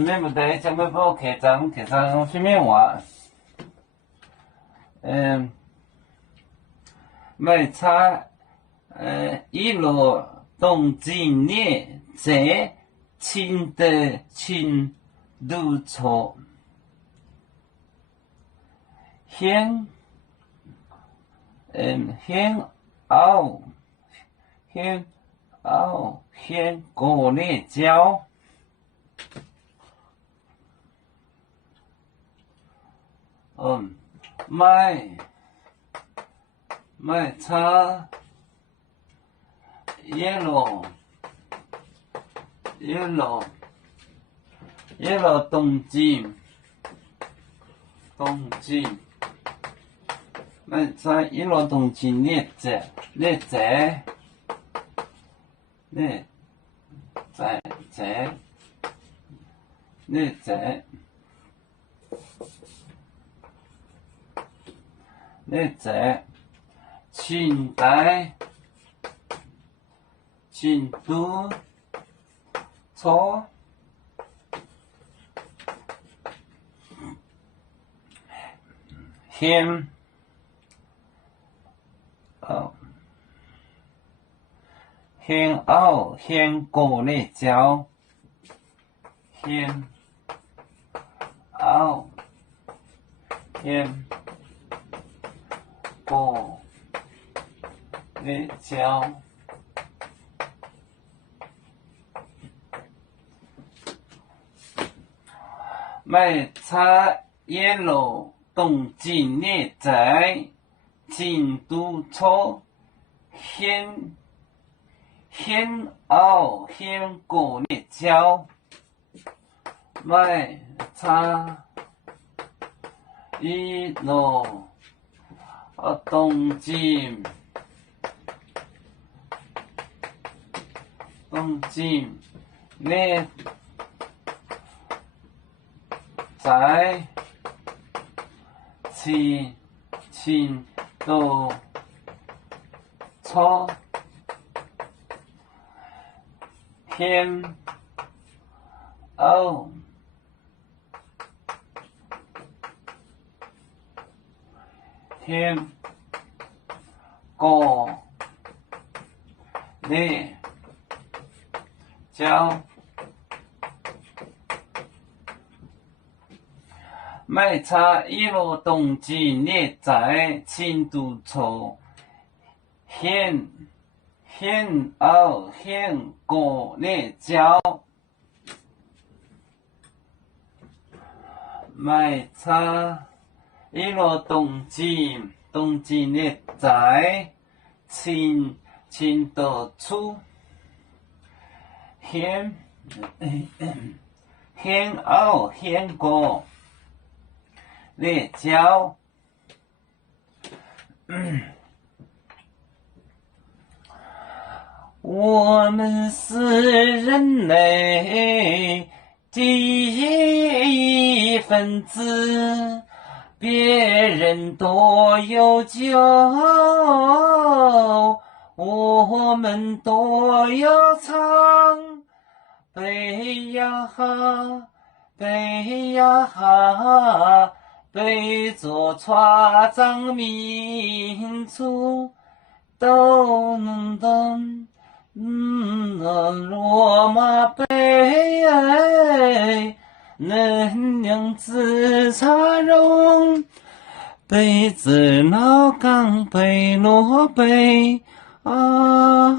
免不得将要报课程什么话？卖差一路东京列这亲的亲路错，先先过来教。卖差yellow东京卖差yellow东京列这清代清都错先过来教先过来教卖差yellow东京列在京都错先过来教卖差yellow东京列在清都错先过来教卖差一路东京列在清都错先过来教卖差一路东京列在清都错先过来教我们是人类第一分子，别人多有酒，我们多有唱，背呀哈，背着船长民族都能登。罗马杯能量自茶容，杯子老港杯罗杯啊。